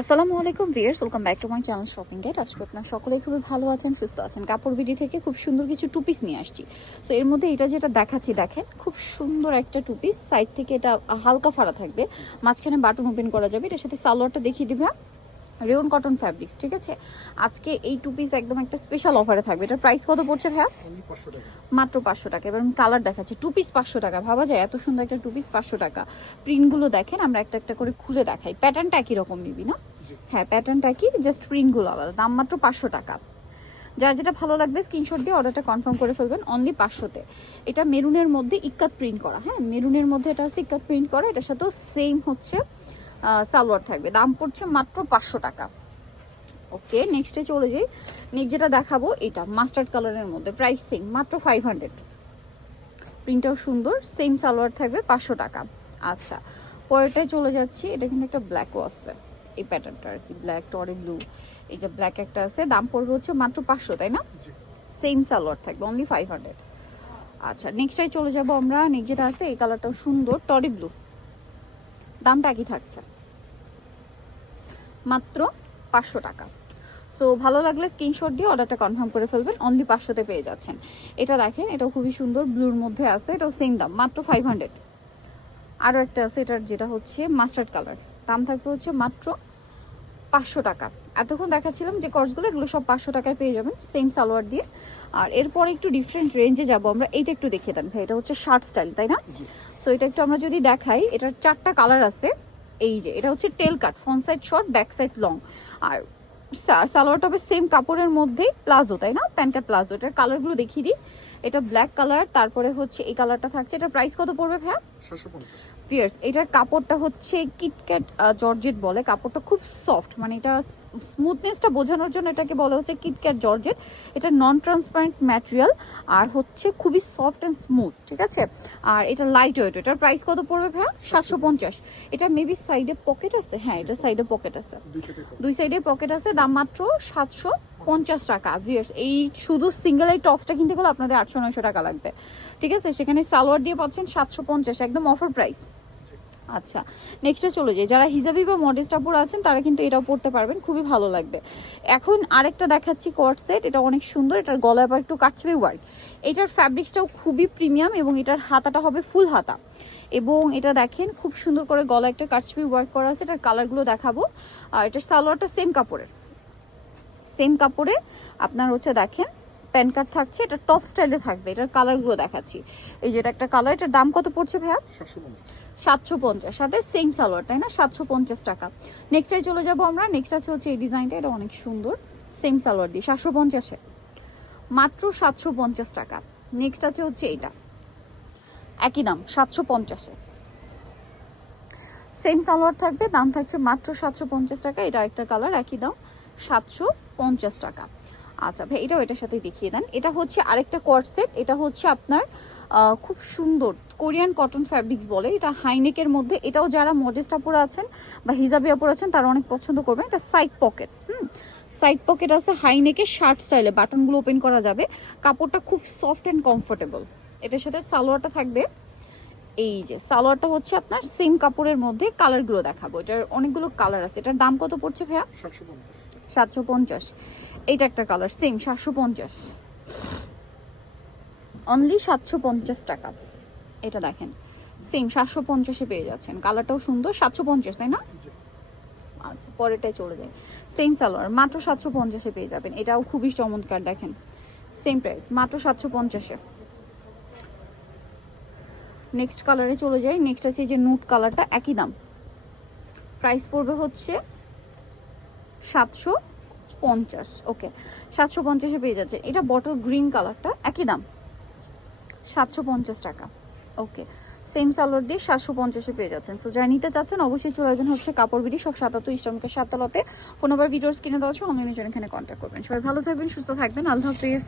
আসসালামু আলাইকুম viewers, welcome back to my channel shopping guide. আজকে আপনারা সকলেই খুবই ভালো আছেন, সুস্থ আছেন। কাপড় বিডি থেকে খুব সুন্দর কিছু টু পিস নিয়ে আসছি। সো এর মধ্যে এটা যেটা দেখাচ্ছি, দেখেন খুব সুন্দর একটা টু পিস। সাইড থেকে এটা হালকা ফাড়া থাকবে, মাঝখানে বাটন ওপেন করা যাবে। এটার সাথে সালোয়ারটা দেখিয়ে দিবে রেয়ন কটন ফ্যাব্রিক্স, ঠিক আছে। আজকে এই টু পিস একদম একটা স্পেশাল অফারে থাকবে। এটার প্রাইস কত পড়ছে ভাইয়া? মাত্র 500 টাকা। এবার আমি কালার দেখাচ্ছি। টু পিস 500 টাকা, ভাবা যায় এত সুন্দর একটা টু পিস 500 টাকা। প্রিন্টগুলো দেখেন, আমরা একটা একটা করে খুলে দেখাই। প্যাটার্নটা একই রকম নিবি না? হ্যাঁ, প্যাটার্নটা কি, জাস্ট প্রিন্টগুলো আলাদা। দাম মাত্র 500 টাকা। যার যেটা ভালো লাগবে স্ক্রিনশট দিয়ে অর্ডারটা কনফার্ম করে ফেলবেন অনলি 500-তে। এটা মেরুনের মধ্যে ইক্কাত প্রিন্ট করা, হ্যাঁ মেরুনের মধ্যে এটা হচ্ছে ইক্কাত প্রিন্ট করা। এটার সাথেও সেম হচ্ছে সালোয়ার থাকবে। দাম পড়ছে মাত্র 500 টাকা। ওকে, নেক্সটে চলে যাই। নেক্সট যেটা দেখাবো এটা মাস্টার্ড কালারের মধ্যে, প্রাইস সেম মাত্র 500। প্রিন্টটাও সুন্দর, সেম সালোয়ার থাকবে 500 টাকা। আচ্ছা, পরেরটায় চলে যাচ্ছি। এটা কিন্তু একটা ব্ল্যাকও আছে, এই প্যাটার্নটা আর কি, ব্ল্যাক টরি ব্লু। এই যে ব্ল্যাক একটা আছে, দাম পড়বে হচ্ছে মাত্র 500, তাই না? সেম সালোয়ার থাকবে অনলি 500। আচ্ছা, নেক্সটটায় চলে যাব আমরা। নেক্সট যেটা আছে এই কালারটাও সুন্দর, টরি ব্লু। দামটা একই থাকছে, মাত্র 500 টাকা। সো ভালো লাগলে স্ক্রিনশট দিয়ে অর্ডারটা কনফার্ম করে ফেলবেন, অনলি 500-তে পেয়ে যাচ্ছেন। এটা দেখেন, এটাও খুবই সুন্দর, ব্লুর মধ্যে আছে। এটাও সেম দাম, মাত্র 500। আরও একটা আছে, এটার যেটা হচ্ছে মাস্টার্ড কালার, দাম থাকবে হচ্ছে মাত্র 500 টাকা। এতক্ষণ দেখাচ্ছিলাম যে কর্সগুলো, এগুলো সব 500 টাকায় পেয়ে যাবেন, সেম সালোয়ার দিয়ে। আর এরপরে একটু ডিফারেন্ট রেঞ্জে যাব আমরা। এইটা একটু দেখিয়ে দেন ভাই, এটা হচ্ছে শার্ট স্টাইল, তাই না? সো এটা একটু আমরা যদি দেখাই, এটার 4টা কালার আছে। এই যে এটা হচ্ছে tail cut, front side short, back side long. আর সালোয়ারটা হবে সেম কাপড়ের মধ্যেই, প্লাজো, তাই না? Pant cut palazzo. এটার কালারগুলো দেখিয়ে দিই। এটা ব্ল্যাক কালার, তারপরে হচ্ছে এই কালারটা থাকছে। এটার প্রাইস কত পড়বে ভাইয়া? ফিয়ার্স, এটার কাপড়টা হচ্ছে কিটক্যাট জর্জেট বলে। কাপড়টা খুব সফট, মানে এটা স্মুথনেসটা বোঝানোর জন্য এটাকে বলা হচ্ছে কিটক্যাট জর্জেট। এটা নন ট্রান্সপারেন্ট ম্যাটেরিয়াল আর হচ্ছে খুবই সফট অ্যান্ড স্মুথ, ঠিক আছে। আর এটা লাইট ওয়েট। এটার প্রাইস কত পড়বে ভাইয়া? 750। এটা মেবি সাইডে পকেট আছে, হ্যাঁ এটা সাইডে পকেট আছে, দুই সাইডে পকেট আছে। দাম মাত্র 750 টাকা। ভিয়ার্স, এই শুধু সিঙ্গেল এই টপসটা কিনতে গেলে আপনাদের 800-900 টাকা লাগবে, ঠিক আছে। সেখানে সালোয়ার দিয়ে পাচ্ছেন 750, একদম অফার প্রাইস। আচ্ছা, নেক্সটে চলে যাই। যারা হিজাবি বা মডেস্ট আপুরা আছেন তারা কিন্তু এটাও পড়তে পারবেন, খুবই ভালো লাগবে। এখন আরেকটা দেখাচ্ছি কট সেট। এটা অনেক সুন্দর, এটার গলায় আবার একটু কাটছবি ওয়ার্ক। এটার ফ্যাব্রিক্সটাও খুবই প্রিমিয়াম এবং এটার হাতাটা হবে ফুল হাতা। এবং এটা দেখেন খুব সুন্দর করে গলা একটা কাটছবি ওয়ার্ক করা আছে। এটার কালারগুলো দেখাবো। আর এটার সালোয়ারটা সেম কাপড়ের, সেম কাপড়ে আপনার হচ্ছে দেখেন প্যান্ট কাট থাকছে। এটা টপ স্টাইলে থাকবে। এটার কালারগুলো দেখাচ্ছি। এই যে এটা একটা কালার। এটার দাম কত পড়ছে ভাইয়া? 750, সাথে সেম সালোয়ার, তাই না? 750 টাকা। নেক্সটে চলে যাব আমরা। নেক্সট আছে হচ্ছে এই ডিজাইনটা, এটা অনেক সুন্দর, সেম সালোয়ার দিয়ে 750-এ, মাত্র 750 টাকা। নেক্সট আছে হচ্ছে এইটা, একই দাম 750-এ, সেম সালোয়ার থাকবে। দাম থাকছে মাত্র 750 টাকা। এটা একটা কালার, একই দাম 750 টাকা। আচ্ছা ভাই, এটাও এটার সাথেই দেখিয়ে দেন। এটা হচ্ছে আরেকটা কোয়ার্ড সেট। এটা হচ্ছে আপনার খুব সুন্দর কোরিয়ান কটন ফ্যাব্রিক্স বলে। এটা হাইনেকের মধ্যে। এটাও যারা মডেস্ট আপুরা আছেন বা হিজাবি আপুরা আছেন তারা অনেক পছন্দ করবেন। এটা সাইড পকেট, সাইড পকেট আছে, হাইনেকে শার্ট স্টাইলে বাটনগুলো ওপেন করা যাবে। কাপড়টা খুব সফট অ্যান্ড কমফোর্টেবল। এটার সাথে সালোয়ারটা থাকবে, এই যে সালোয়ারটা হচ্ছে আপনার সেম কাপড়ের মধ্যে। কালারগুলো দেখাবো, এটার অনেকগুলো কালার আছে। এটার দাম কত পড়ছে ভাইয়া? 750। এইটা একটা কালার, সেম 750, অনলি 750 টাকা। এটা দেখেন সেম 750-এ পেয়ে যাচ্ছেন। কালারটাও সুন্দর, 750, তাই না? আচ্ছা, পরেরটায় চলে যায়। সেম সালোয়ার, মাত্র 750-এ পেয়ে যাবেন। এটাও খুবই চমৎকার, দেখেন সেম প্রাইস, মাত্র 750-এ। নেক্সট কালারে চলে যাই। নেক্সট আছে এই যে নুট কালারটা, একই দাম। প্রাইস পড়বে হচ্ছে 750। ওকে, 750-এ পেয়ে যাচ্ছে। এটা বটল গ্রিন কালারটা, একই দাম 750 টাকা। ওকে, সেম সালোয়ার দিয়ে 750-এ পেয়ে যাচ্ছেন। সো যারা নিতে চাচ্ছেন অবশ্যই চলে আসবেন হচ্ছে কাপড় বিডি, সব 77 ইসলামকে 7 তলাতে। ফোন নাম্বার ভিডিওস কিনে দেওয়া আছে, অনলাইনে জন্য এখানে কন্ট্যাক্ট করবেন। সবাই ভালো থাকবেন, সুস্থ থাকবেন, আল্লাহ হাফেজ।